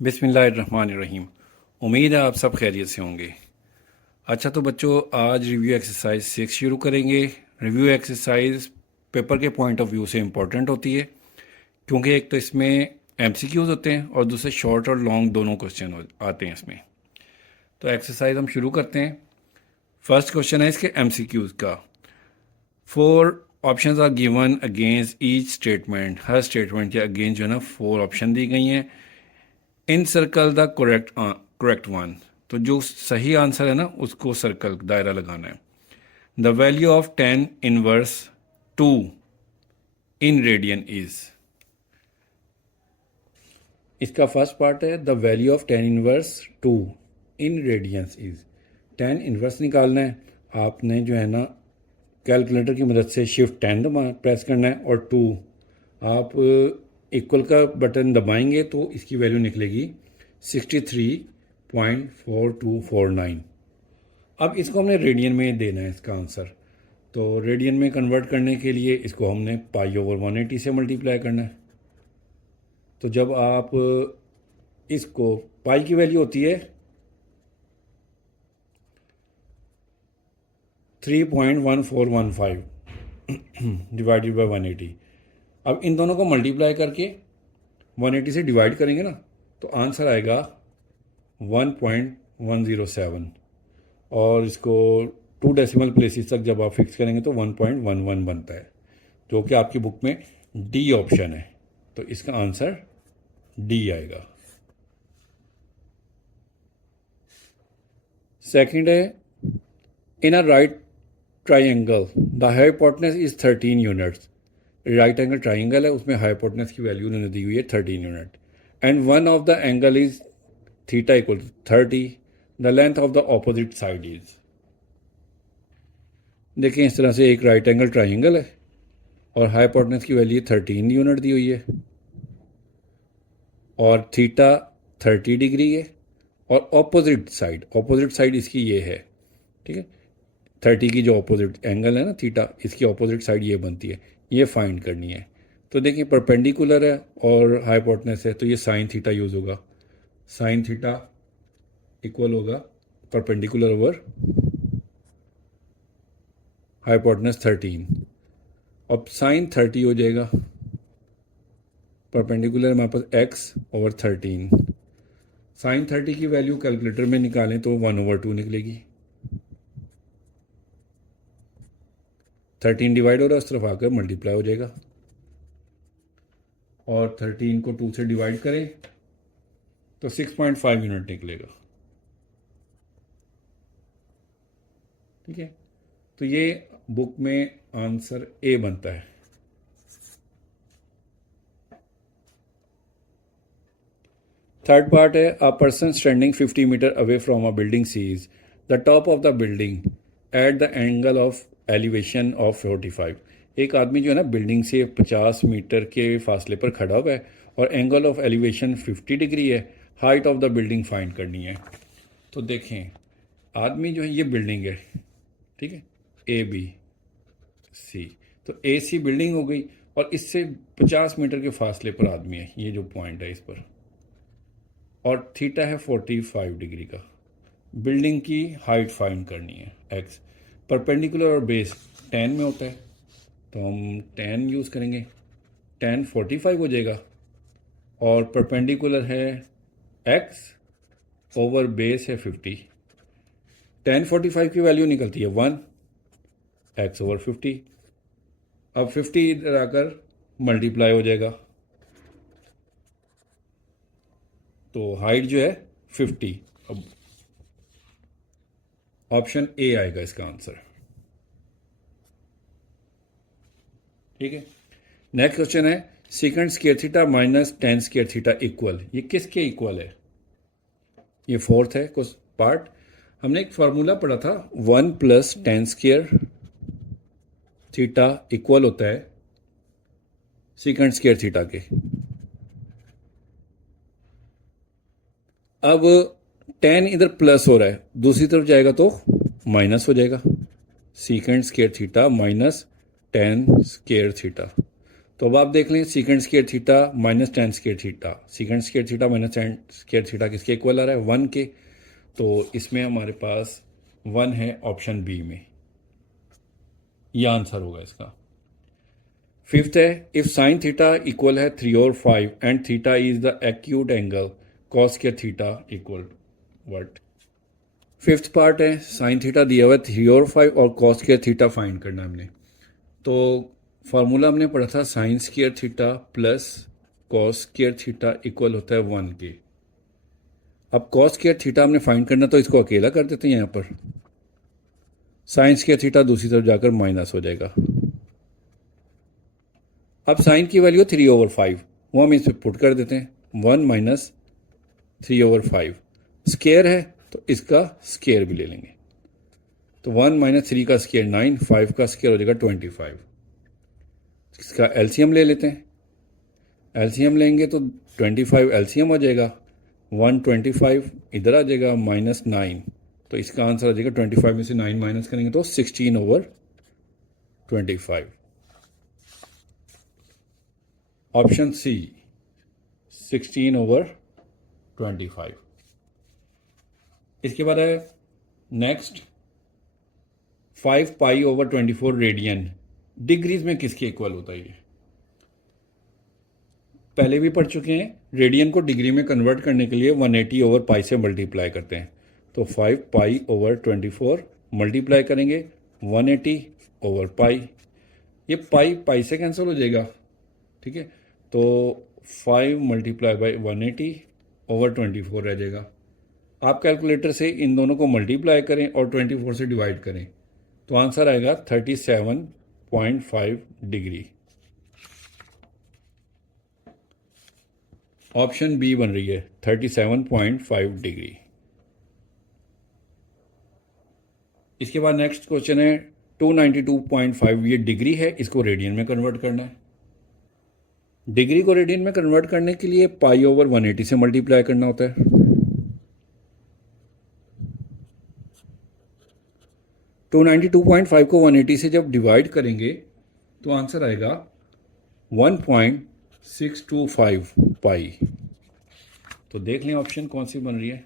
बिस्मिल्लाहिर्रहमानिर्रहीम। उम्मीद है आप सब खैरियत से होंगे। अच्छा तो बच्चों, आज रिव्यू एक्सरसाइज 6 शुरू करेंगे। रिव्यू एक्सरसाइज पेपर के पॉइंट ऑफ व्यू से इम्पोर्टेंट होती है, क्योंकि एक तो इसमें एमसीक्यूज होते हैं और दूसरे शॉर्ट और लॉन्ग दोनों क्वेश्चन आते हैं इसमें। तो एक्सरसाइज हम शुरू करते हैं। फर्स्ट क्वेश्चन है इसके एमसीक्यूज का। 4 options are given against each statement. हर स्टेटमेंट के अगेंस्ट जो है ना 4 ऑप्शन दी गई हैं। In circle the correct one. तो जो सही आंसर है ना उसको सर्कल दायरा लगाना है। The value of 10 inverse 2 in radian is. इसका फर्स्ट पार्ट है the value of 10 inverse 2 in radiance is. 10 inverse निकालना है। आपने जो है ना कैलकुलेटर की मदद से शिफ्ट 10 प्रेस करना है और 2 आप इक्वल का बटन दबाएंगे तो इसकी वैल्यू निकलेगी 63.4249। अब इसको हमने रेडियन में देना है इसका आंसर। तो रेडियन में कन्वर्ट करने के लिए इसको हमने π/180 से मल्टीप्लाई करना है। तो जब आप इसको पाई की वैल्यू होती है 3.1415 डिवाइडेड बाई 180। अब इन दोनों को मल्टीप्लाई करके 180 से डिवाइड करेंगे ना तो आंसर आएगा 1.107। और इसको 2 डेसिमल प्लेसेस तक जब आप फिक्स करेंगे तो 1.11 बनता है, जो कि आपकी बुक में डी ऑप्शन है। तो इसका आंसर डी आएगा। सेकंड है in a right triangle the hypotenuse is 13 units. Right angle triangle है, उसमें हाइपोटेनस की वैल्यू उन्होंने दी हुई है 13 unit. And one of the angle is theta equal to 30। The length of the opposite side is. देखिए इस तरह से एक राइट एंगल ट्राइंगल है और हाइपोटेनस की वैल्यू 13 यूनिट दी हुई है और थीटा 30 डिग्री है और ऑपोजिट साइड इसकी ये है। ठीक है, 30 की जो ऑपोजिट एंगल है ना थीटा, इसकी ऑपोजिट साइड ये बनती है। ये फाइंड करनी है। तो देखिए परपेंडिकुलर है और हाइपोटेनस है तो ये साइन थीटा यूज़ होगा। साइन थीटा इक्वल होगा परपेंडिकुलर ओवर हाइपोटेनस 13। अब साइन 30 हो जाएगा, परपेंडिकुलर हमारे पास एक्स ओवर 13। साइन 30 की वैल्यू कैलकुलेटर में निकालें तो 1/2 निकलेगी। 13 डिवाइड हो रहा है, उस तरफ आकर मल्टीप्लाई हो जाएगा और 13 को 2 से डिवाइड करें तो 6.5 यूनिट निकलेगा। ठीक है, तो ये बुक में आंसर ए बनता है। थर्ड पार्ट है a person standing 50 metre away from a building sees the top of the building at the angle of elevation of 45। एक आदमी जो है ना बिल्डिंग से 50 मीटर के फासले पर खड़ा हुआ है और एंगल ऑफ एलिवेशन 50 डिग्री है। Height of the building find करनी है। तो देखें आदमी जो है ये बिल्डिंग है, ठीक है, ए बी सी। तो ए सी बिल्डिंग हो गई और इससे 50 मीटर के फासले पर आदमी है, ये जो पॉइंट है इस पर, और थीटा है 45 डिग्री का। बिल्डिंग की हाइट फाइंड करनी है एक्स। परपेंडिकुलर और बेस 10 में होता है तो हम 10 यूज़ करेंगे। 10 45 हो जाएगा और परपेंडिकुलर है एक्स ओवर बेस है 50। 10 45 की वैल्यू निकलती है 1 एक्स ओवर 50। अब 50 इधर आकर मल्टीप्लाई हो जाएगा तो हाइट जो है 50। अब ऑप्शन ए आएगा इसका आंसर। ठीक है, नेक्स्ट क्वेश्चन है secant square theta minus ten square theta equal. ये किसके इक्वल है? ये फोर्थ है कुछ पार्ट। हमने एक फार्मूला पढ़ा था 1 plus ten square theta equal होता है सीकेंट स्क्वायर थीटा के। अब 10 इधर प्लस हो रहा है, दूसरी तरफ जाएगा तो माइनस हो जाएगा। Secant square theta minus ten square theta. तो अब आप देख लें secant square theta minus ten square theta, secant square theta minus ten square theta किसके इक्वल आ रहा है, 1 के। तो इसमें हमारे पास 1 है ऑप्शन बी में, यह आंसर होगा इसका। फिफ्थ है इफ साइन थीटा इक्वल है 3 और 5 and theta is the acute angle cos square theta equal what. Fifth part है साइन थीटा दिया हुआ है 3 और 5 और कॉस स्क्वायर थीटा फाइंड करना है हमने। तो फार्मूला हमने पढ़ा था sign square theta plus cos square theta equal होता है 1 के। अब कॉस स्क्वायर थीटा हमने फाइंड करना तो इसको अकेला कर देते हैं यहाँ पर, साइन स्क्वायर थीटा दूसरी तरफ जाकर माइनस हो जाएगा। अब साइन की वैल्यू 3/5, वो हम इस पर पुट कर देते हैं, 1 माइनस 3/5 स्क्वायर है तो इसका स्क्वायर भी ले लेंगे। तो 1 माइनस 3 का स्क्वायर 9, 5 का स्क्वायर हो जाएगा 25। इसका एलसीएम ले लेते हैं, एलसीएम लेंगे तो 25 एलसीएम हो जाएगा, 125 इधर आ जाएगा माइनस 9, तो इसका आंसर आ जाएगा 25 में से 9 माइनस करेंगे तो 16/25। Option C 16/25। इसके बाद है नेक्स्ट 5 पाई/24 रेडियन डिग्रीज में किसके इक्वल होता है, ये पहले भी पढ़ चुके हैं। रेडियन को डिग्री में कन्वर्ट करने के लिए 180/पाई से मल्टीप्लाई करते हैं। तो 5 पाई/24 मल्टीप्लाई करेंगे 180/पाई, ये पाई पाई से कैंसिल हो जाएगा, ठीक है। तो 5 मल्टीप्लाई बाई 180/24 रह जाएगा। आप कैलकुलेटर से इन दोनों को मल्टीप्लाई करें और 24 से डिवाइड करें तो आंसर आएगा 37.5 डिग्री। ऑप्शन बी बन रही है 37.5 डिग्री। इसके बाद नेक्स्ट क्वेश्चन है 292.5, ये डिग्री है, इसको रेडियन में कन्वर्ट करना है। डिग्री को रेडियन में कन्वर्ट करने के लिए पाई/180 से मल्टीप्लाई करना होता है। तो 92.5 को 180 से जब डिवाइड करेंगे तो आंसर आएगा 1.625 पाई। तो देख लें ऑप्शन कौन सी बन रही है,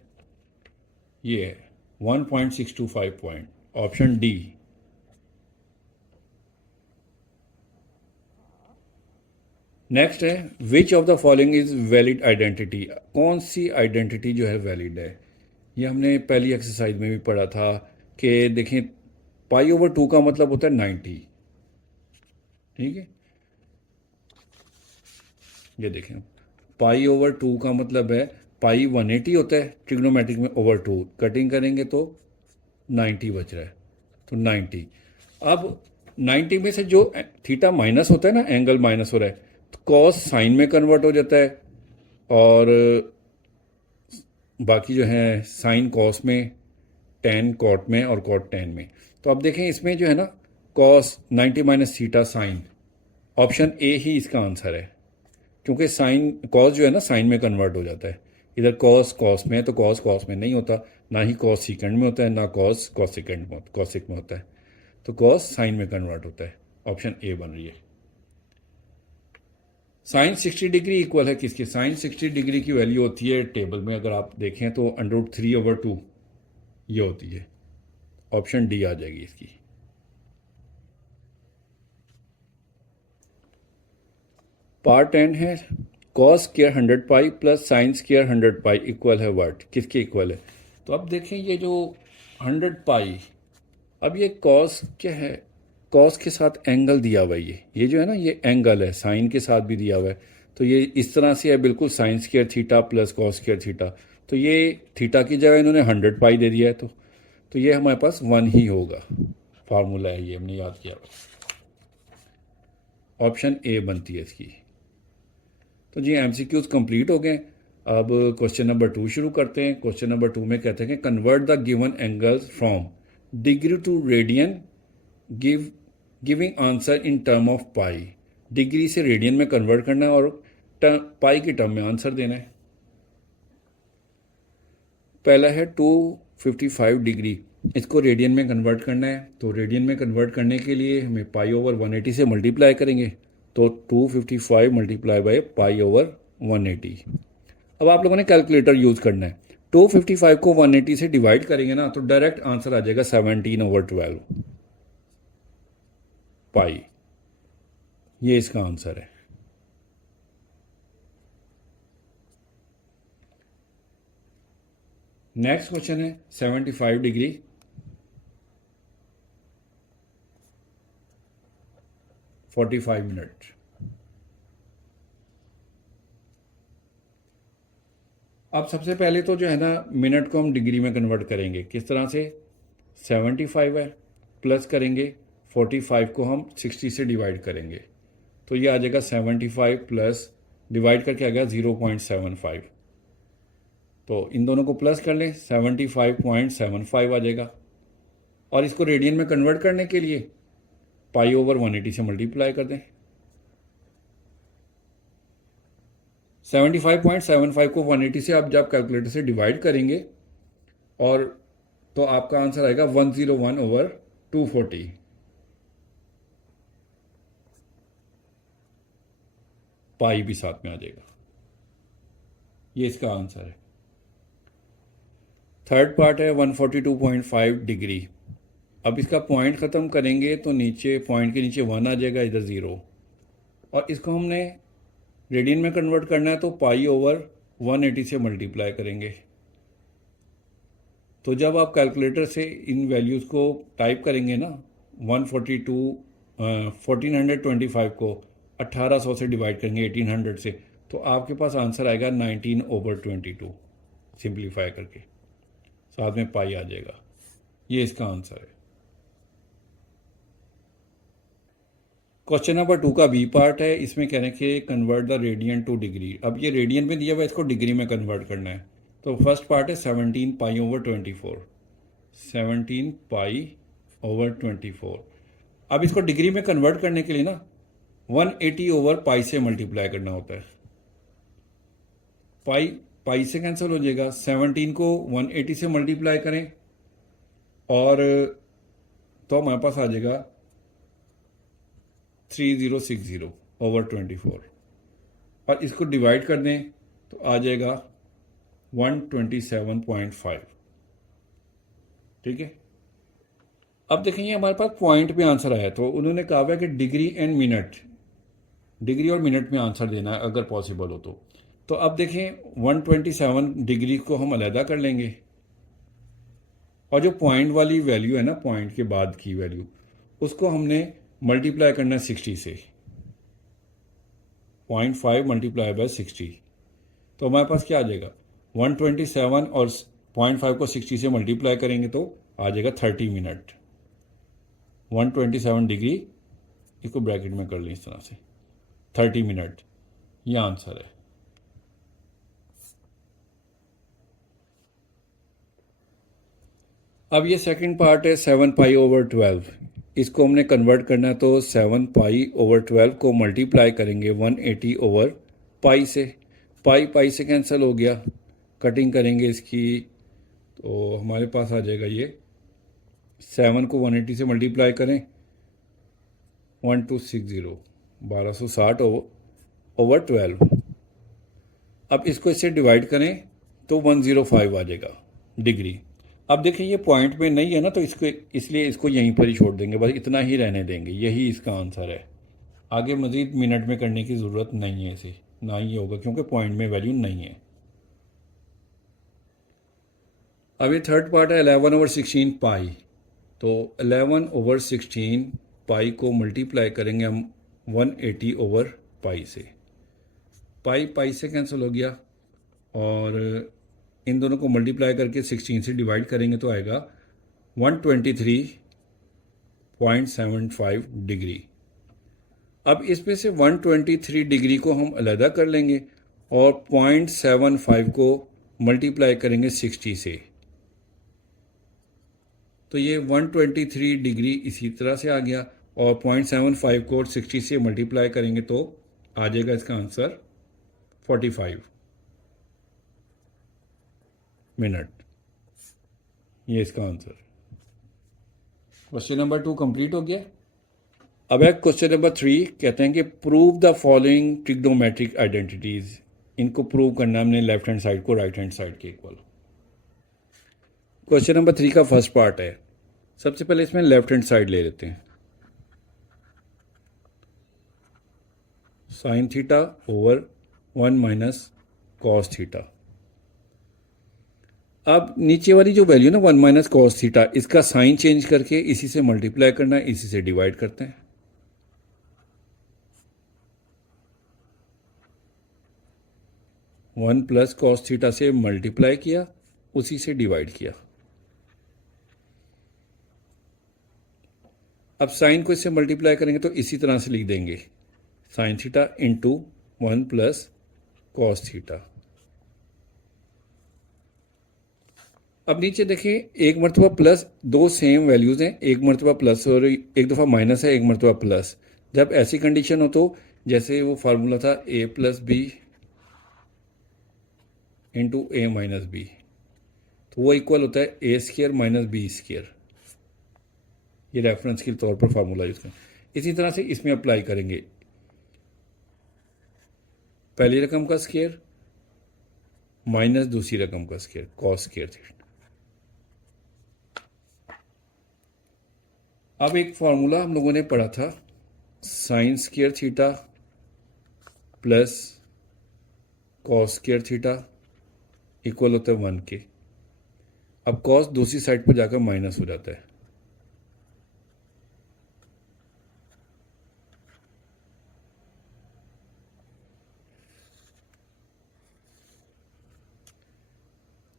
ये है 1.625 पॉइंट, ऑप्शन डी। नेक्स्ट है which of the following is valid identity, कौन सी आइडेंटिटी जो है वैलिड है। ये हमने पहली एक्सरसाइज में भी पढ़ा था कि देखें पाई/2 का मतलब होता है 90, ठीक है। ये देखें पाई/2 का मतलब है पाई 180 होता है ट्रिग्नोमेट्रिक में, /2 कटिंग करेंगे तो 90 बच रहा है, तो 90। अब 90 में से जो थीटा माइनस होता है ना, एंगल माइनस हो रहा है, तो कॉस साइन में कन्वर्ट हो जाता है और बाकी जो है साइन कॉस में, टेन कॉट में और कॉट टेन में। तो अब देखें इसमें जो है ना cos 90 minus theta sine, option A ही इसका आंसर है, क्योंकि साइन कॉस जो है ना साइन में कन्वर्ट हो जाता है। इधर कॉस कॉस में है तो कॉस कॉस में नहीं होता, ना ही कॉस सीकेंड में होता है, ना कॉस कॉसिकेंड में कॉसिक में होता है, तो कॉस साइन में कन्वर्ट होता है। ऑप्शन ए बन रही है। साइन 60 डिग्री इक्वल है किसके, साइन 60 डिग्री की वैल्यू होती है टेबल में अगर आप देखें तो √3/2 ये होती है, ऑप्शन डी आ जाएगी इसकी। पार्ट एन है cos square 100 pi plus sine square 100 pi equal है व्हाट, किसके इक्वल है। तो अब देखें ये जो 100 पाई, अब ये कॉस क्या है, कॉस के साथ एंगल दिया हुआ है, ये जो है ना ये एंगल है, साइन के साथ भी दिया हुआ है, तो ये इस तरह से है बिल्कुल sign square theta plus cos square theta. तो ये थीटा की जगह इन्होंने 100 पाई दे दिया है, तो ये हमारे पास 1 ही होगा, फार्मूला है ये हमने याद किया हुआ। ऑप्शन ए बनती है इसकी। तो जी एमसीक्यूज कंप्लीट हो गए। अब क्वेश्चन नंबर 2 शुरू करते हैं। क्वेश्चन नंबर 2 में कहते हैं कि convert the given angles from degree to radian giving answer in term of pi. Degree से रेडियन में कन्वर्ट करना है और पाई की टर्म में आंसर देना है। पहला है 255 डिग्री, इसको रेडियन में कन्वर्ट करना है। तो रेडियन में कन्वर्ट करने के लिए हमें पाई/180 से मल्टीप्लाई करेंगे तो तो 255 मल्टीप्लाई बाय पाई ओवर 180। अब आप लोगों ने कैलकुलेटर यूज़ करना है। 255 को 180 से डिवाइड करेंगे ना तो डायरेक्ट आंसर आ जाएगा 17/12 पाई। ये इसका आंसर है। नेक्स्ट क्वेश्चन है 75 डिग्री, 45 मिनट। अब सबसे पहले तो जो है ना मिनट को हम डिग्री में कन्वर्ट करेंगे। किस तरह से? 75 है, प्लस करेंगे 45 को हम 60 से डिवाइड करेंगे तो ये आ जाएगा 75 प्लस डिवाइड करके आ गया 0.75। तो इन दोनों को प्लस कर लें 75.75 आ जाएगा। और इसको रेडियन में कन्वर्ट करने के लिए पाई ओवर 180 से मल्टीप्लाई कर दें। 75.75 को 180 से आप जब कैलकुलेटर से डिवाइड करेंगे और तो आपका आंसर आएगा 101/240। पाई भी साथ में आ जाएगा। ये इसका आंसर है। थर्ड पार्ट है 142.5 डिग्री। अब इसका पॉइंट ख़त्म करेंगे तो नीचे पॉइंट के नीचे 1 आ जाएगा, इधर 0। और इसको हमने रेडियन में कन्वर्ट करना है तो पाई ओवर 180 से मल्टीप्लाई करेंगे। तो जब आप कैलकुलेटर से इन वैल्यूज़ को टाइप करेंगे ना 1425 को 1800 से डिवाइड करेंगे 1800 से तो आपके पास आंसर आएगा 19/22 सिंप्लीफाई करके साथ में पाई आ जाएगा। ये इसका आंसर है। क्वेश्चन नंबर 2 का बी पार्ट है। इसमें कह रहे हैं कि convert the radian two degree. अब ये रेडियन में दिया हुआ है, इसको डिग्री में कन्वर्ट करना है। तो फर्स्ट पार्ट है 17 पाई ओवर 24, 17 पाई ओवर 24। अब इसको डिग्री में कन्वर्ट करने के लिए ना 180 ओवर पाई से मल्टीप्लाई करना होता है। पाई से कैंसिल हो जाएगा। 17 को 180 से मल्टीप्लाई करें और तो हमारे पास आ जाएगा 3060 ओवर 24 और इसको डिवाइड कर दें तो आ जाएगा 127.5। ठीक है। अब देखेंगे हमारे पास पॉइंट पे आंसर आया तो उन्होंने कहा है कि डिग्री एंड मिनट, डिग्री और मिनट में आंसर देना है अगर पॉसिबल हो तो अब देखें 127 डिग्री को हम अलहदा कर लेंगे और जो पॉइंट वाली वैल्यू है ना, पॉइंट के बाद की वैल्यू, उसको हमने मल्टीप्लाई करना है 60 से। 0.5 मल्टीप्लाई बाय 60 तो हमारे पास क्या आ जाएगा 127 और 0.5 को 60 से मल्टीप्लाई करेंगे तो आ जाएगा 30 मिनट। 127 डिग्री इसको ब्रैकेट में कर लें इस तरह से 30 मिनट। ये आंसर है। अब ये सेकंड पार्ट है 7 पाई ओवर 12। इसको हमने कन्वर्ट करना है तो 7 पाई ओवर 12 को मल्टीप्लाई करेंगे 180 ओवर पाई से। पाई से कैंसिल हो गया। कटिंग करेंगे इसकी तो हमारे पास आ जाएगा ये 7 को 180 से मल्टीप्लाई करें 1260 1260 ओवर 12। अब इसको इससे डिवाइड करें तो 105 आ जाएगा डिग्री। अब देखिए ये पॉइंट में नहीं है ना तो इसको इसलिए इसको यहीं पर ही छोड़ देंगे, बस इतना ही रहने देंगे। यही इसका आंसर है। आगे मज़ीद मिनट में करने की ज़रूरत नहीं है इसे, ना ही होगा क्योंकि पॉइंट में वैल्यू नहीं है। अब ये थर्ड पार्ट है 11/16 पाई। तो 11/16 पाई को मल्टीप्लाई करेंगे हम 180 ओवर पाई से। पाई से कैंसिल हो गया और इन दोनों को मल्टीप्लाई करके 16 से डिवाइड करेंगे तो आएगा 123.75 डिग्री। अब इसमें से 123 डिग्री को हम अलहदा कर लेंगे और 0.75 को मल्टीप्लाई करेंगे 60 से तो ये 123 डिग्री इसी तरह से आ गया और 0.75 को 60 से मल्टीप्लाई करेंगे तो आ जाएगा इसका आंसर 45 मिनट। ये इसका आंसर। क्वेश्चन नंबर 2 कंप्लीट हो गया। अब है क्वेश्चन नंबर 3, कहते हैं कि prove the following trigonometric identities. इनको प्रूव करना है हमने लेफ्ट हैंड साइड को राइट हैंड साइड के इक्वल। क्वेश्चन नंबर 3 का फर्स्ट पार्ट है। सबसे पहले इसमें लेफ्ट हैंड साइड ले लेते हैं। Sine theta over 1 minus cos theta. अब नीचे वाली जो वैल्यू ना 1 माइनस कॉस थीटा, इसका साइन चेंज करके इसी से मल्टीप्लाई करना है, इसी से डिवाइड करते हैं। वन प्लस कॉस थीटा से मल्टीप्लाई किया, उसी से डिवाइड किया। अब साइन को इससे मल्टीप्लाई करेंगे तो इसी तरह से लिख देंगे, sine theta into 1 plus cos theta. अब नीचे देखें, एक मरतबा प्लस, दो सेम वैल्यूज हैं, एक मरतबा प्लस और एक दफ़ा माइनस है, एक मरतबा प्लस। जब ऐसी कंडीशन हो तो जैसे वो फार्मूला था a plus B into A minus B, तो वो इक्वल होता है A square minus B square. ये रेफरेंस के तौर पर फार्मूला यूज करें। इसी तरह से इसमें अप्लाई करेंगे, पहली रकम का स्केयर माइनस दूसरी रकम का स्केयर, कॉस स्केयर थीटा। अब एक फार्मूला हम लोगों ने पढ़ा था, sine square theta plus cos square theta equal होता है 1 के। अब कॉस दूसरी साइड पर जाकर माइनस हो जाता है।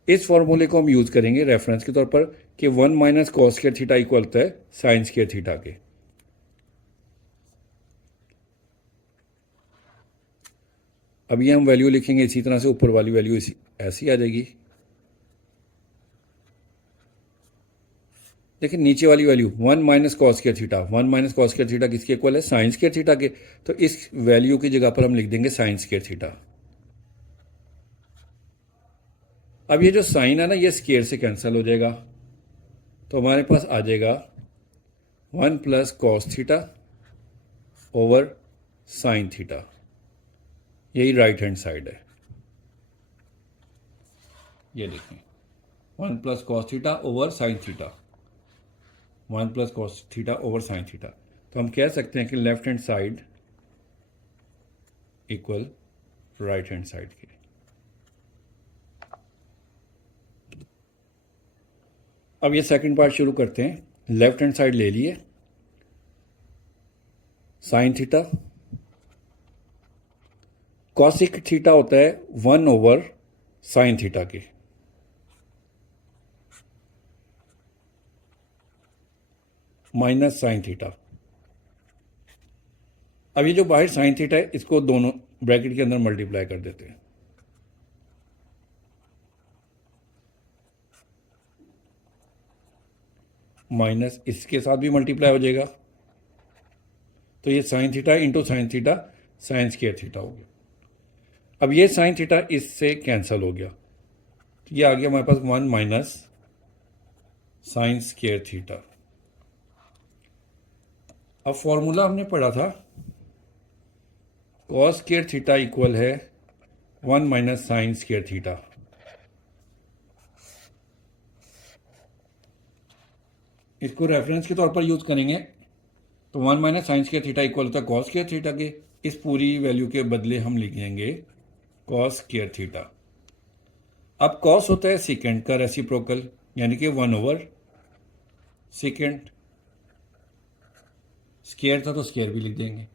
इस फॉर्मूले को हम यूज करेंगे रेफरेंस के तौर पर कि 1 minus cos square theta equal होता है साइन स्केयर थीटा के। अब ये हम वैल्यू लिखेंगे इसी तरह से, ऊपर वाली वैल्यू ऐसी आ जाएगी। देखिए नीचे वाली value 1 minus cos square theta, 1 minus cos square theta किसके इक्वल है, साइन स्केयर थीटा के। तो इस वैल्यू की जगह पर हम लिख देंगे साइन स्केयर थीटा। अब ये जो साइन है ना, ये स्केयर से कैंसिल हो जाएगा, तो हमारे पास आ जाएगा 1 plus cos theta over sine theta. यही राइट हैंड साइड है। ये देखें, 1 plus cos theta over sine theta, 1 plus cos theta over sine theta. तो हम कह सकते हैं कि left hand side equal right hand side के। अब ये सेकंड पार्ट शुरू करते हैं। लेफ्ट हैंड साइड ले लिए, साइन थीटा, कॉसिक थीटा होता है 1 ओवर साइन थीटा के, माइनस साइन थीटा। अब ये जो बाहर साइन थीटा है, इसको दोनों ब्रैकेट के अंदर मल्टीप्लाई कर देते हैं। माइनस इसके साथ भी मल्टीप्लाई हो जाएगा, तो ये sine theta into sine theta, sine square theta हो गया। अब ये साइन थीटा इससे कैंसिल हो गया, तो ये आ गया हमारे पास 1 माइनस साइन स्केयर थीटा। अब फॉर्मूला हमने पढ़ा था, कॉस स्केयर थीटा इक्वल है 1 माइनस साइन स्केयर थीटा। इसको रेफरेंस के तौर पर यूज करेंगे, तो 1 minus sine square theta equal होता है कॉस स्केयर थीटा के। इस पूरी वैल्यू के बदले हम लिखेंगे कॉस स्केयर थीटा। अब कॉस होता है सेकेंड का रेसिप्रोकल, यानी कि 1 ओवर सेकेंड। स्केयर था तो स्केयर भी लिख देंगे।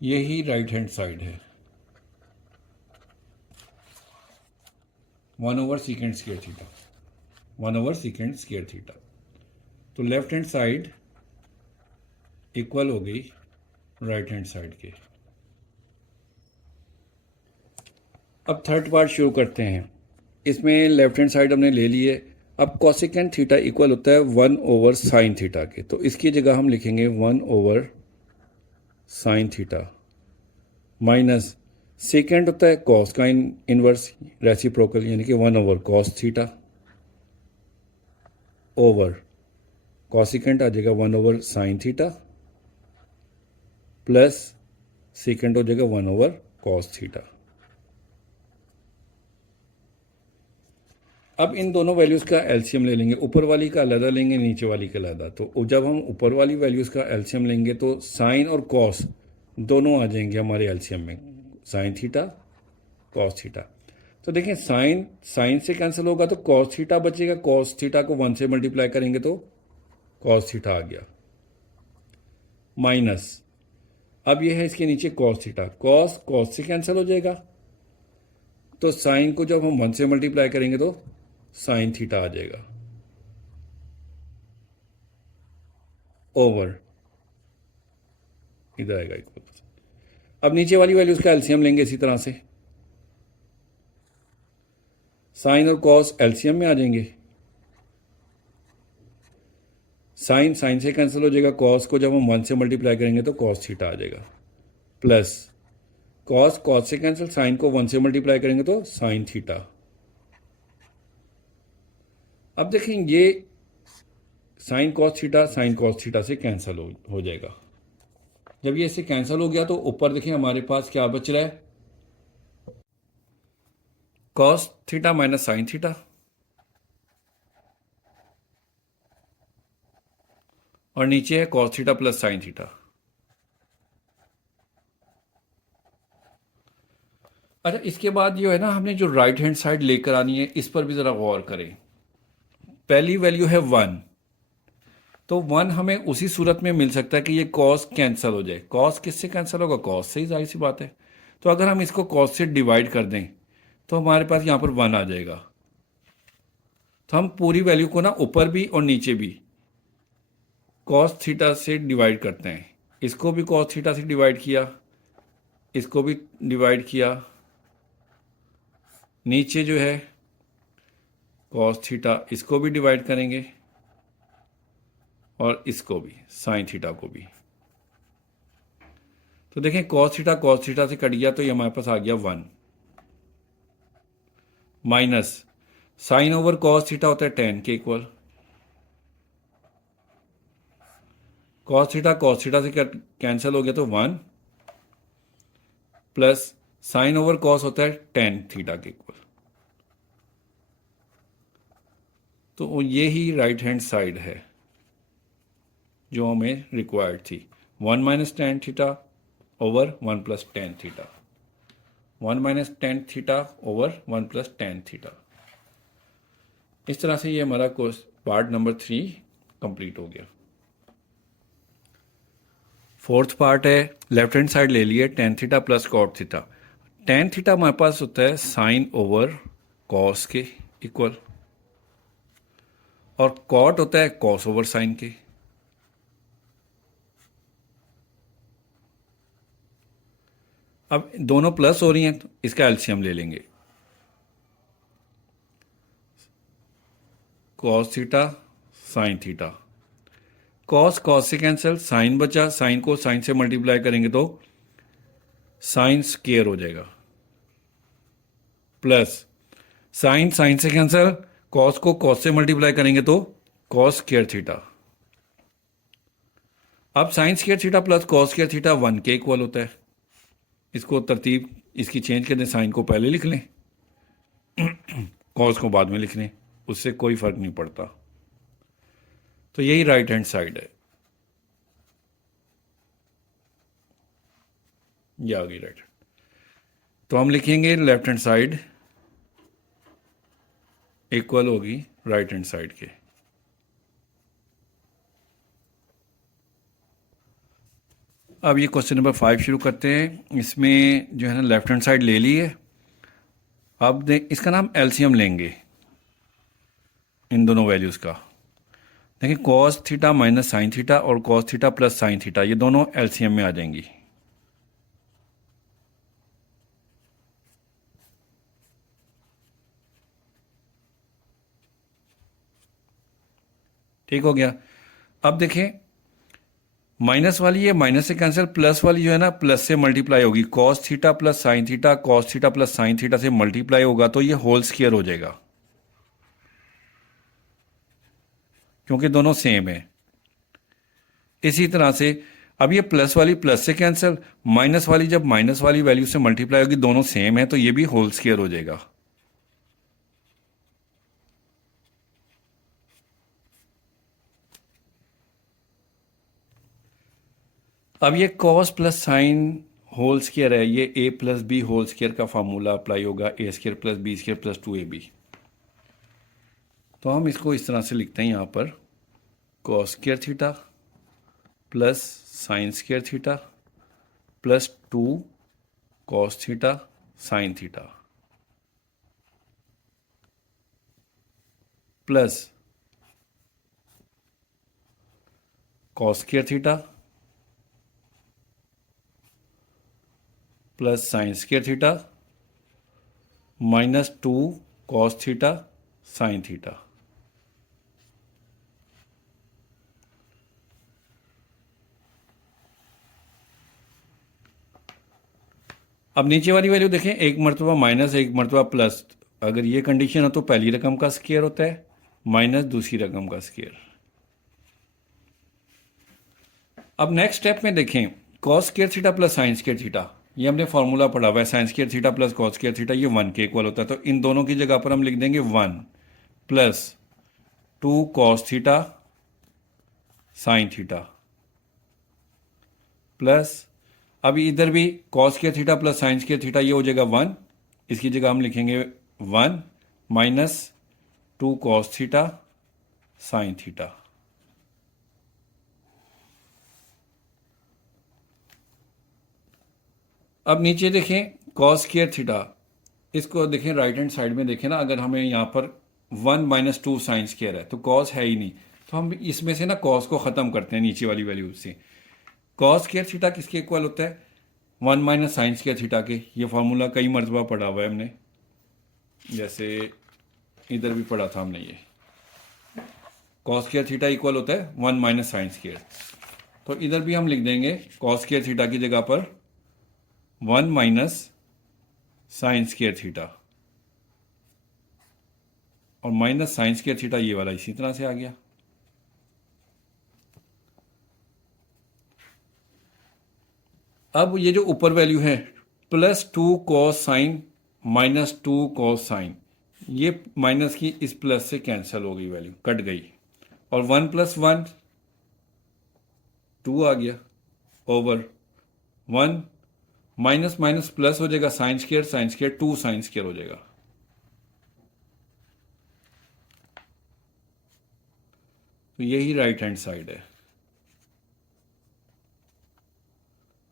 यही राइट हैंड साइड है, 1 over second square theta, 1 over second square theta. तो लेफ्ट हैंड साइड इक्वल हो गई राइट हैंड साइड के। अब थर्ड पार्ट शुरू करते हैं। इसमें लेफ्ट हैंड साइड हमने ले ली है। अब कॉसिकेंट थीटा इक्वल होता है 1 ओवर साइन थीटा के, तो इसकी जगह हम लिखेंगे 1 over sine theta minus secant होता है कॉस का इनवर्स रेसिप्रोकल, यानी कि 1 over cos theta over cosecant आ जाएगा 1 over sine theta plus secant हो जाएगा 1/cos थीटा। अब इन दोनों वैल्यूज़ का एलसीएम ले लेंगे, ऊपर वाली का अलग लेंगे, नीचे वाली का अलग। तो जब हम ऊपर वाली वैल्यूज़ का एलसीएम लेंगे तो साइन और कॉस दोनों आ जाएंगे हमारे एलसीएम में, साइन थीटा कॉस थीटा। तो देखें साइन साइन से कैंसिल होगा तो कॉस थीटा बचेगा, कॉस थीटा को 1 से मल्टीप्लाई करेंगे तो कॉस थीटा आ गया, माइनस अब ये है इसके नीचे कॉस थीटा, कॉस कॉस से कैंसिल हो जाएगा, तो साइन को जब हम 1 से मल्टीप्लाई करेंगे तो साइन थीटा आ जाएगा, ओवर इधर आएगा इक्वल। अब नीचे वाली वैल्यूज का एलसीएम लेंगे इसी तरह से, साइन और कॉस एलसीएम में आ जाएंगे, साइन साइन से कैंसिल हो जाएगा, कॉस को जब हम 1 से मल्टीप्लाई करेंगे तो कॉस थीटा आ जाएगा, प्लस कॉस कॉस से कैंसिल, साइन को 1 से मल्टीप्लाई करेंगे तो साइन थीटा। अब देखें ये साइन कॉस थीटा से कैंसिल हो जाएगा। जब ये इससे कैंसिल हो गया तो ऊपर देखें हमारे पास क्या बच रहा है, cos theta minus sine theta, और नीचे है cos theta plus sine theta. अच्छा, इसके बाद जो है ना, हमने जो राइट हैंड साइड लेकर आनी है इस पर भी ज़रा गौर करें। पहली वैल्यू है 1, तो 1 हमें उसी सूरत में मिल सकता है कि ये कॉस कैंसिल हो जाए। कॉस किससे कैंसिल होगा, कॉस से ही, जाहिर सी बात है। तो अगर हम इसको कॉस से डिवाइड कर दें तो हमारे पास यहाँ पर 1 आ जाएगा। तो हम पूरी वैल्यू को ना ऊपर भी और नीचे भी कॉस थीटा से डिवाइड करते हैं। इसको भी कॉस थीटा से डिवाइड किया, इसको भी डिवाइड किया, नीचे जो है कॉस थीटा इसको भी डिवाइड करेंगे और इसको भी, साइन थीटा को भी। तो देखें कॉस थीटा से कट गया तो ये हमारे पास आ गया 1, minus sine over cos theta होता है 10 के इक्वल, कॉस थीटा से कैंसिल हो गया तो 1, प्लस साइन ओवर कॉस होता है 10 थीटा के इक्वल। तो ये ही राइट हैंड साइड है जो हमें रिक्वायर्ड थी, 1 minus tan theta over 1 plus tan theta, 1 minus tan theta over 1 plus tan theta. इस तरह से ये हमारा कोर्स पार्ट नंबर 3 कंप्लीट हो गया। फोर्थ पार्ट है, लेफ्ट हैंड साइड ले लिए tan theta plus cot theta. Tan theta हमारे पास होता है साइन ओवर कॉस के इक्वल, और कॉट होता है कॉस ओवर साइन के। अब दोनों प्लस हो रही हैं तो इसका एलसीएम ले लेंगे, cos theta sine theta, cos cos से कैंसिल, साइन बचा, साइन को साइन से मल्टीप्लाई करेंगे तो साइन स्क्वायर हो जाएगा, प्लस साइन साइन से कैंसिल, कॉस को कॉस से मल्टीप्लाई करेंगे तो कॉस स्क्वायर थीटा। अब sign square theta plus cos square theta 1 के इक्वल होता है। इसको तरतीब इसकी चेंज कर दें, साइन को पहले लिख लें कॉस को बाद में लिख लें, उससे कोई फर्क नहीं पड़ता। तो यही राइट हैंड साइड है, ये आ गई राइट। तो हम लिखेंगे लेफ्ट हैंड साइड इक्वल होगी राइट हैंड साइड के। अब ये क्वेश्चन नंबर 5 शुरू करते हैं। इसमें जो है ना लेफ्ट हैंड साइड ले ली है। अब इसका नाम एलसीएम लेंगे इन दोनों वैल्यूज़ का। देखिए cos theta minus sine theta और cos theta plus sine theta, ये दोनों एलसीएम में आ जाएंगी। ठीक हो गया। अब देखें माइनस वाली है माइनस से कैंसिल, प्लस वाली जो है ना प्लस से मल्टीप्लाई होगी, cos theta plus sine theta, cos theta plus sine theta से मल्टीप्लाई होगा तो ये होल स्क्वायर हो जाएगा, क्योंकि दोनों सेम है। इसी तरह से अब ये प्लस वाली प्लस से कैंसिल, माइनस वाली जब माइनस वाली वैल्यू से मल्टीप्लाई होगी, दोनों सेम है तो ये भी होल स्क्वायर हो जाएगा। अब ये cos plus sine whole square है, ये A plus B whole square का फार्मूला अप्लाई होगा, A square plus B square plus 2ab। तो हम इसको इस तरह से लिखते हैं यहाँ पर, cos square theta plus sine square theta plus 2 cos theta sine theta plus cos square theta plus sine square theta minus 2 cos theta sine theta. अब नीचे वाली वैल्यू देखें, एक मरतबा माइनस एक मरतबा प्लस, अगर ये कंडीशन हो तो पहली रकम का स्क्वायर होता है माइनस दूसरी रकम का स्क्वायर। अब नेक्स्ट स्टेप में देखें, cos square theta plus sine square theta, ये हमने फॉर्मूला पढ़ा हुआ है, sign square theta plus cos square theta ये 1 के इक्वल होता है। तो इन दोनों की जगह पर हम लिख देंगे 1 plus 2 cos theta sine theta plus, अभी इधर भी cos square theta plus sine square theta ये हो जाएगा 1, इसकी जगह हम लिखेंगे 1 minus 2 cos theta sine theta. अब नीचे देखें कॉस स्क्वायर थीटा, इसको देखें राइट हैंड साइड में देखें ना, अगर हमें यहाँ पर 1 माइनस 2 साइन स्क्वायर है तो कॉस है ही नहीं, तो हम इसमें से ना कॉस को ख़त्म करते हैं नीचे वाली वैल्यू से। कॉस स्क्वायर थीटा किसके इक्वल होता है, 1 माइनस साइन स्क्वायर थीटा के। ये फार्मूला कई मरतबा पढ़ा हुआ है हमने, जैसे इधर भी पढ़ा था हमने, ये कॉस स्क्वायर थीटा इक्वल होता है 1 माइनस साइन स्क्वायर। तो इधर भी हम लिख देंगे कॉस स्क्वायर थीटा की जगह पर 1 माइनस साइन स्क्वायर थीटा, और माइनस साइन स्क्वायर थीटा ये वाला इसी तरह से आ गया। अब ये जो ऊपर वैल्यू है plus 2 cos sign minus 2 cos sign, ये माइनस की इस प्लस से कैंसिल हो गई, वैल्यू कट गई, और 1 प्लस 1 2 आ गया ओवर 1 माइनस माइनस प्लस हो जाएगा, साइन स्क्वायर 2 साइन स्क्वायर हो जाएगा। तो यही राइट हैंड साइड है।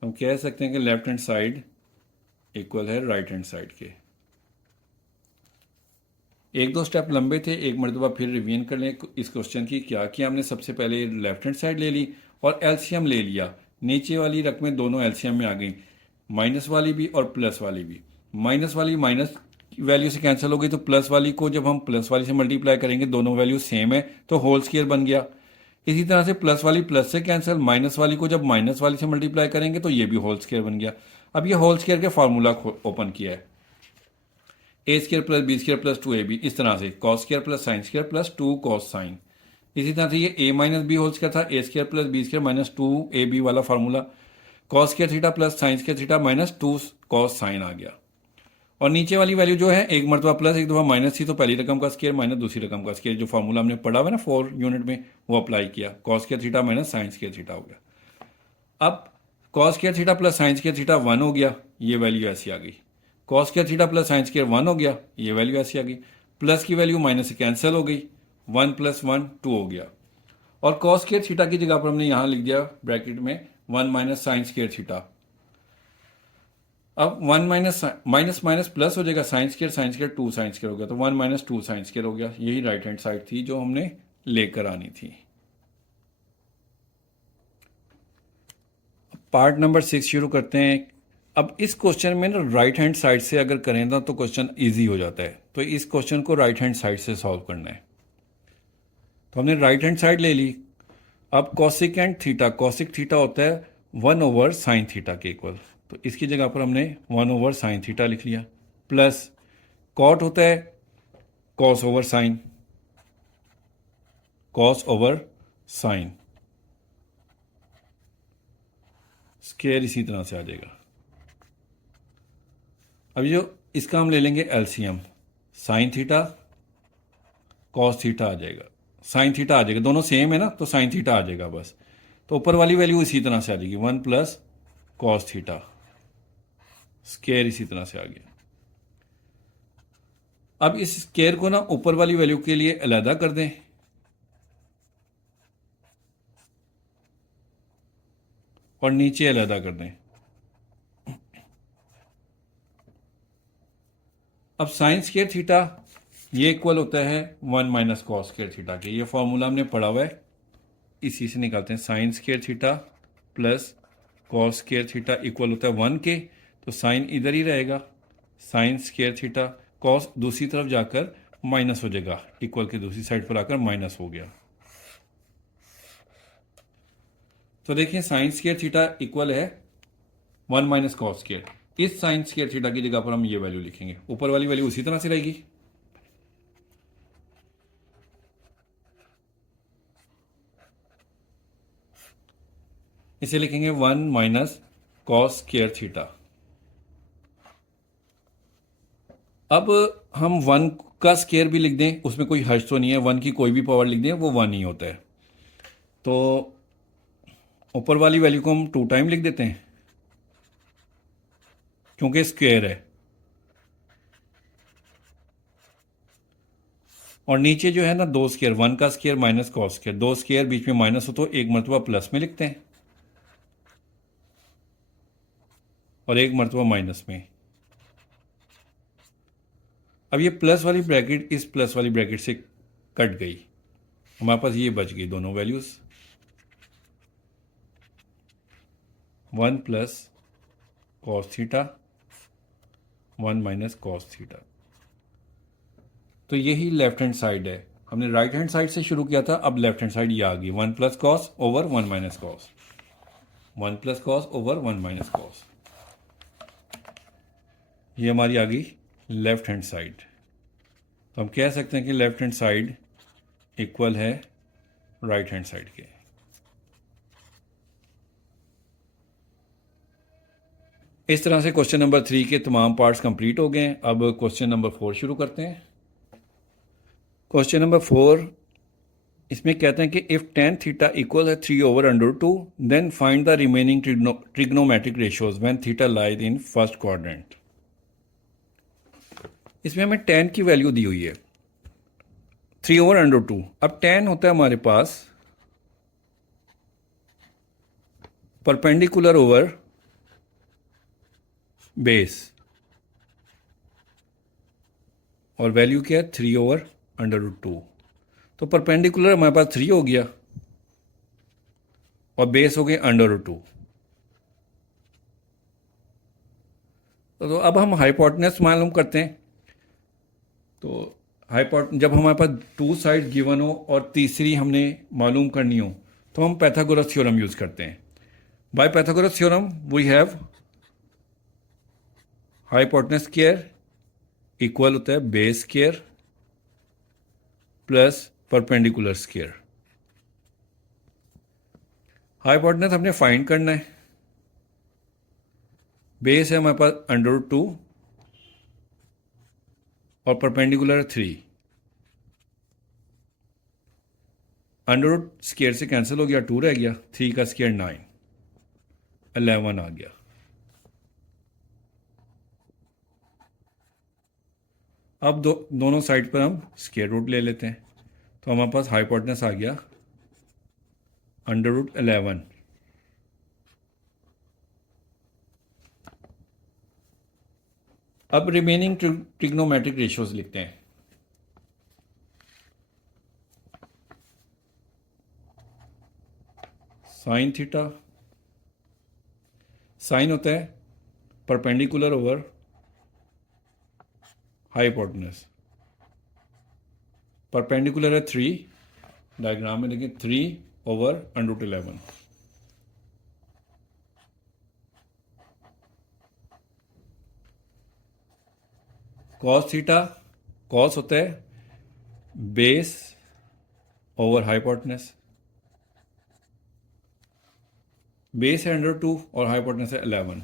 हम कह सकते हैं कि लेफ्ट हैंड साइड इक्वल है राइट हैंड साइड के। एक दो स्टेप लंबे थे, एक मरतबा फिर रिवीजन कर लें इस क्वेश्चन की। क्या किया हमने, सबसे पहले लेफ्ट हैंड साइड ले ली और एलसीएम ले लिया। नीचे वाली रकमें दोनों एलसीएम में आ गई, माइनस वाली भी और प्लस वाली भी। माइनस वाली माइनस वैल्यू से कैंसिल हो गई, तो प्लस वाली को जब हम प्लस वाली से मल्टीप्लाई करेंगे, दोनों वैल्यू सेम है तो होल स्क्वायर बन गया। इसी तरह से प्लस वाली प्लस से कैंसिल, माइनस वाली को जब माइनस वाली से मल्टीप्लाई करेंगे तो ये भी होल स्क्वायर बन गया। अब ये होल स्क्वायर के फार्मूला ओपन किया है, A square plus B square plus 2ab, इस तरह से cos square plus sine square plus 2 cos sine. इसी तरह से ये a minus B whole square था, A square plus B square minus 2ab वाला formula, cos square theta plus sine square theta minus 2 cos sine आ गया। और नीचे वाली वैल्यू जो है एक मरतबा प्लस एक दफा माइनस थी, तो पहली रकम का स्क्वायर माइनस दूसरी रकम का स्क्वायर, जो फार्मूला हमने पढ़ा हुआ है ना 4 यूनिट में, वो अप्लाई किया, cos square theta minus sign square theta हो गया। अब cos square theta plus sine square theta 1 हो गया, ये वैल्यू ऐसी आ गई। Cos square theta plus sine square 1 हो गया, ये वैल्यू ऐसी आ गई। प्लस की वैल्यू माइनस से कैंसिल हो गई, 1 प्लस 1 2 हो गया। और कॉस स्क्वायर थीटा की जगह पर हमने यहाँ लिख दिया ब्रैकेट में 1 माइनस साइन स्क्वायर थीटा। अब 1 माइनस माइनस माइनस प्लस हो जाएगा, साइन स्क्वायर 2 साइन स्क्वायर हो गया, तो 1 माइनस 2 साइन स्क्वायर हो गया। यही राइट हैंड साइड थी जो हमने लेकर आनी थी। पार्ट नंबर 6 शुरू करते हैं। अब इस क्वेश्चन में ना राइट हैंड साइड से अगर करें ना तो क्वेश्चन इजी हो जाता है, तो इस क्वेश्चन को राइट हैंड साइड से सॉल्व करना है। तो हमने राइट हैंड साइड ले ली। अब cosec and theta, cosec theta होता है 1 ओवर साइन थीटा के इक्वल, तो इसकी जगह पर हमने 1 ओवर साइन थीटा लिख लिया। प्लस कॉट होता है cos over sine, cos over sine. Square इसी तरह से आ जाएगा। अब जो इसका हम ले लेंगे LCM, sine theta cos theta आ जाएगा, साइन थीटा आ जाएगा, दोनों सेम है ना तो साइन थीटा आ जाएगा बस। तो ऊपर वाली वैल्यू इसी तरह से आ जाएगी 1 प्लस कॉस थीटा, स्क्वायर इसी तरह से आ गया। अब इस स्क्वायर को ना ऊपर वाली वैल्यू के लिए अलहदा कर दें और नीचे अलहदा कर दें। अब साइन स्क्वायर थीटा ये इक्वल होता है 1 माइनस कॉस स्क्वायर थीटा के। ये फॉर्मूला हमने पढ़ा हुआ है, इसी से निकालते हैं। Sign square theta plus cos square theta equal होता है 1 के, तो साइन इधर ही रहेगा, साइन स्क्वायर थीटा, कॉस दूसरी तरफ जाकर माइनस हो जाएगा, इक्वल के दूसरी साइड पर आकर माइनस हो गया। तो देखिए साइन स्क्वायर थीटा इक्वल है 1 माइनस कॉस स्क्वायर। इस साइन स्क्वायर थीटा की जगह पर हम ये वैल्यू लिखेंगे, ऊपर वाली वैल्यू उसी तरह से रहेगी। इसे लिखेंगे 1 माइनस कॉस स्क्वायर थीटा। अब हम 1 का स्क्वायर भी लिख दें, उसमें कोई हर्ज तो नहीं है, 1 की कोई भी पावर लिख दें वो 1 ही होता है। तो ऊपर वाली वैल्यू को हम 2 टाइम लिख देते हैं क्योंकि स्क्वायर है, और नीचे जो है ना 2 स्क्वायर, 1 का square minus cos square, 2 square बीच में माइनस हो तो एक मरतबा प्लस में लिखते हैं और एक मरतबा माइनस में। अब ये प्लस वाली ब्रैकेट इस प्लस वाली ब्रैकेट से कट गई, हमारे पास ये बच गई दोनों values, 1 plus cos theta 1 minus cos theta. तो यही लेफ्ट हैंड साइड है। हमने राइट हैंड साइड से शुरू किया था, अब लेफ्ट हैंड साइड ये आ गई 1 plus cos over 1 minus cos, 1 plus cos over 1 minus cos. ये हमारी आ गई लेफ्ट हैंड साइड। तो हम कह सकते हैं कि लेफ्ट हैंड साइड इक्वल है राइट हैंड साइड के। इस तरह से क्वेश्चन नंबर 3 के तमाम पार्ट्स कंप्लीट हो गए हैं। अब क्वेश्चन नंबर 4 शुरू करते हैं। क्वेश्चन नंबर 4 इसमें कहते हैं कि इफ tan थीटा इक्वल है 3 over √2 then find the remaining trigonometric ratios when theta lies in first quadrant. इसमें हमें tan की वैल्यू दी हुई है 3 ओवर √2। अब tan होता है हमारे पास परपेंडिकुलर ओवर बेस, और वैल्यू क्या है 3 ओवर √2। तो परपेंडिकुलर हमारे पास 3 हो गया और बेस हो गए √2। तो अब हम हाइपोटेनस मालूम करते हैं। तो जब हमारे पास 2 साइड गिवन हो और तीसरी हमने मालूम करनी हो तो हम पाइथागोरस थ्योरम यूज करते हैं। By Pythagoras theorem we have hypotenuse square equal होता है base square plus perpendicular square. Hypotenuse हमने फाइंड करना है, बेस है हमारे पास √2 और परपेंडिकुलर 3। √ स्क्वायर से कैंसिल हो गया, 2 रह गया, 3 का स्क्वायर 9, 11 आ गया। अब दोनों साइड पर हम स्क्वायर रूट ले लेते हैं, तो हमारे पास हाइपोटेनस आ गया √11। अब रिमेनिंग ट्रिग्नोमेट्रिक रेशियोज लिखते हैं। साइन थीटा, साइन होता है परपेंडिकुलर ओवर हाइपोटेनस, परपेंडिकुलर है 3, डायग्राम में देखें 3 ओवर √11। कॉस थीटा, कॉस होता है बेस ओवर हाइपोटेनस, बेस है अंडर 2 और हाइपोटेनस है 11।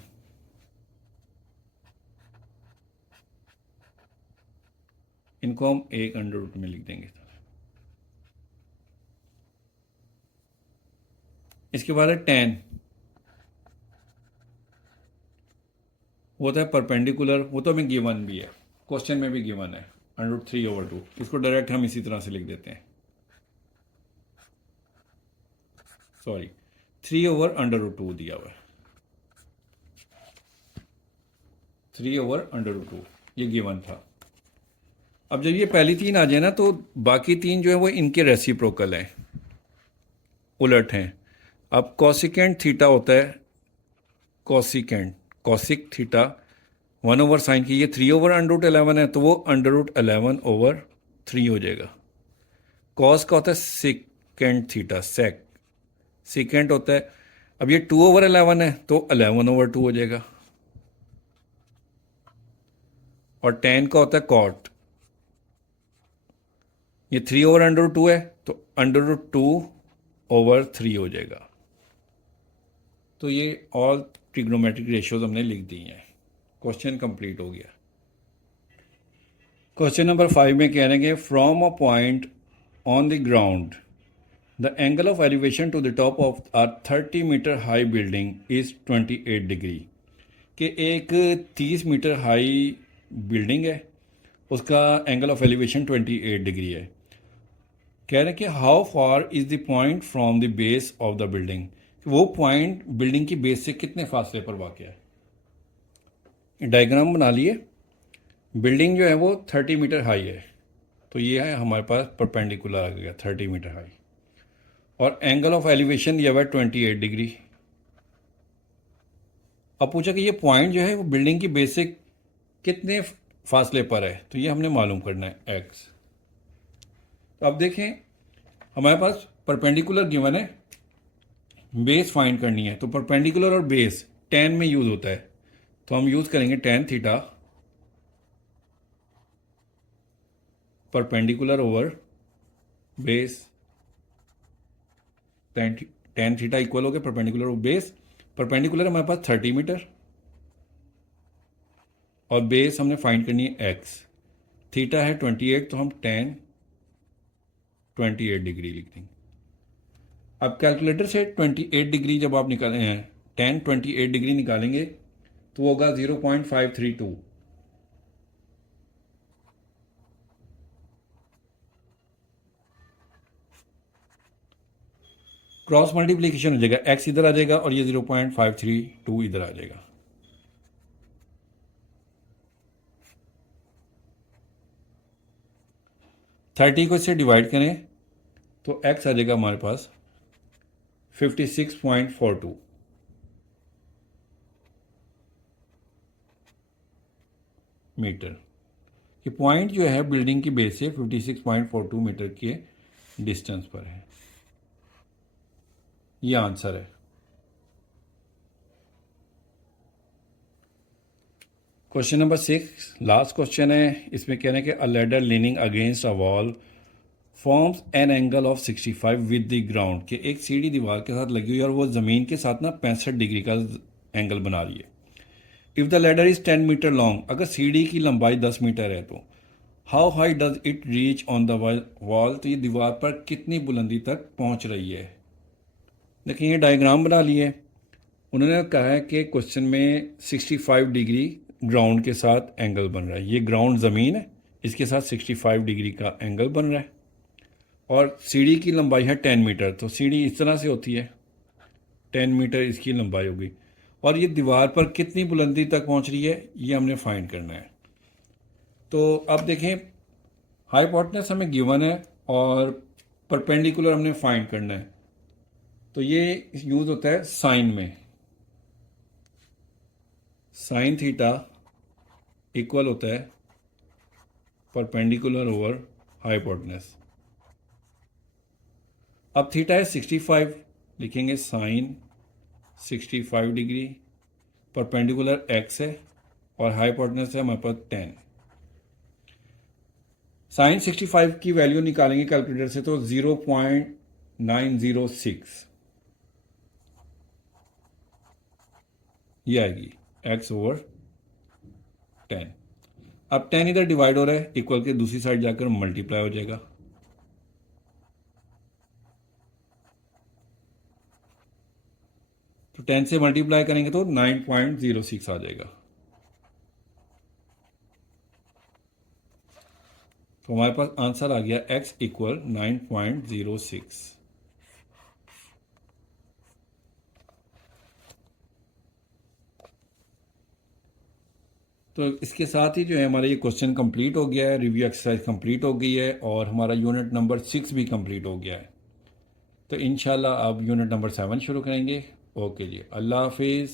इनको हम एक अंडर रूट में लिख देंगे। इसके बाद है 10, वो होता है परपेंडिकुलर, वो तो हमें गिवन भी है, क्वेश्चन में भी गिवन है, अंडर रूट 3/2। इसको डायरेक्ट हम इसी तरह से लिख देते हैं, सॉरी 3/√2 दिया हुआ है, 3/√2 ये गिवन था। अब जब ये पहली तीन आ जाए ना तो बाकी तीन जो है वो इनके रेसिप्रोकल हैं, उलट हैं। अब कॉसिकेंट थीटा होता है, कॉसिक थीटा 1/sin की, ये 3/√11 है तो वो √11/3 हो जाएगा। कॉस का होता है सिकेंट थीटा, सिकेंट होता है, अब ये 2/11 है तो 11/2 हो जाएगा। और टेन का होता है कॉट, ये 3/√2 है तो √2/3 हो जाएगा। तो ये ऑल ट्रिग्नोमेट्रिक रेशियोज हमने लिख दी हैं। क्वेश्चन कंप्लीट हो गया। क्वेश्चन नंबर 5 में कह रहे हैं from a point on the ground the angle of elevation to the top of a 30 metre high building is 28 degree. कि एक 30 मीटर हाई बिल्डिंग है, उसका एंगल ऑफ एलिवेशन 28 डिग्री है। कह रहे हैं कि how far is the point from the base of the building, वो पॉइंट बिल्डिंग की बेस से कितने फासले पर वाक़ है। डायग्राम बना लिए। बिल्डिंग जो है वो 30 मीटर हाई है, तो ये है हमारे पास परपेंडिकुलर आ गया 30 मीटर हाई, और एंगल ऑफ एलिवेशन दिया हुआ है 28 डिग्री। अब पूछा कि ये पॉइंट जो है वो बिल्डिंग की बेस से कितने फासले पर है, तो ये हमने मालूम करना है एक्स। तो अब देखें हमारे पास परपेंडिकुलर गिवन है, बेस फाइंड करनी है, तो परपेंडिकुलर और बेस tan में यूज़ होता है, तो हम यूज़ करेंगे tan theta perpendicular over base, tan theta equal हो गया परपेंडिकुलर ओवर बेस। परपेंडिकुलर हमारे पास 30 मीटर और बेस हमने फाइंड करनी है x। थीटा है 28 तो हम tan 28 डिग्री लिख देंगे। अब कैलकुलेटर से 28 डिग्री जब आप निकालें हैं, tan 28 डिग्री निकालेंगे तो होगा 0.532। क्रॉस मल्टीप्लीकेशन हो जाएगा, x इधर आ जाएगा और ये 0.532 इधर आ जाएगा। थर्टी को इससे डिवाइड करें तो x आ जाएगा हमारे पास 56.42 मीटर। ये पॉइंट जो है बिल्डिंग की बेस से 56.42 मीटर के डिस्टेंस पर है। ये आंसर है। क्वेश्चन नंबर 6 लास्ट क्वेश्चन है। इसमें कह रहे हैं कि अ ladder leaning against a wall forms an angle of 65 with the ground, के एक सीढ़ी दीवार के साथ लगी हुई है और वो ज़मीन के साथ ना 65 डिग्री का एंगल बना रही है। If the ladder is 10 metre long, अगर सीढ़ी की लंबाई 10 मीटर है तो how high does it reach on the wall, तो ये दीवार पर कितनी बुलंदी तक पहुंच रही है। देखिए ये डायग्राम बना लिए। उन्होंने कहा है कि क्वेश्चन में 65 डिग्री ग्राउंड के साथ एंगल बन रहा है, ये ग्राउंड ज़मीन है, इसके साथ 65 डिग्री का एंगल बन रहा है, और सीढ़ी की लंबाई है 10 मीटर, तो सीढ़ी इस तरह से होती है, 10 मीटर इसकी लंबाई होगी, और ये दीवार पर कितनी बुलंदी तक पहुंच रही है ये हमने फाइंड करना है। तो अब देखें हाइपोटेनस हमें गिवन है और परपेंडिकुलर हमने फाइंड करना है, तो ये यूज़ होता है साइन में। साइन थीटा इक्वल होता है परपेंडिकुलर ओवर हाइपोटेनस। अब थीटा है 65, लिखेंगे साइन 65 डिग्री, परपेंडिकुलर एक्स है और हाइपोटेनस है हमारे पास 10। साइन 65 की वैल्यू निकालेंगे कैलकुलेटर से तो 0.906, ये आएगी x/10। अब 10 इधर डिवाइड हो रहा है, इक्वल के दूसरी साइड जाकर मल्टीप्लाई हो जाएगा। तो 10 से मल्टीप्लाई करेंगे तो 9.06 आ जाएगा। तो हमारे पास आंसर आ गया x = 9.06। तो इसके साथ ही जो है हमारा ये क्वेश्चन कंप्लीट हो गया है, रिव्यू एक्सरसाइज कंप्लीट हो गई है और हमारा यूनिट नंबर 6 भी कंप्लीट हो गया है। तो इंशाल्लाह अब यूनिट नंबर 7 शुरू करेंगे। ओके जी, अल्लाह हाफिज़।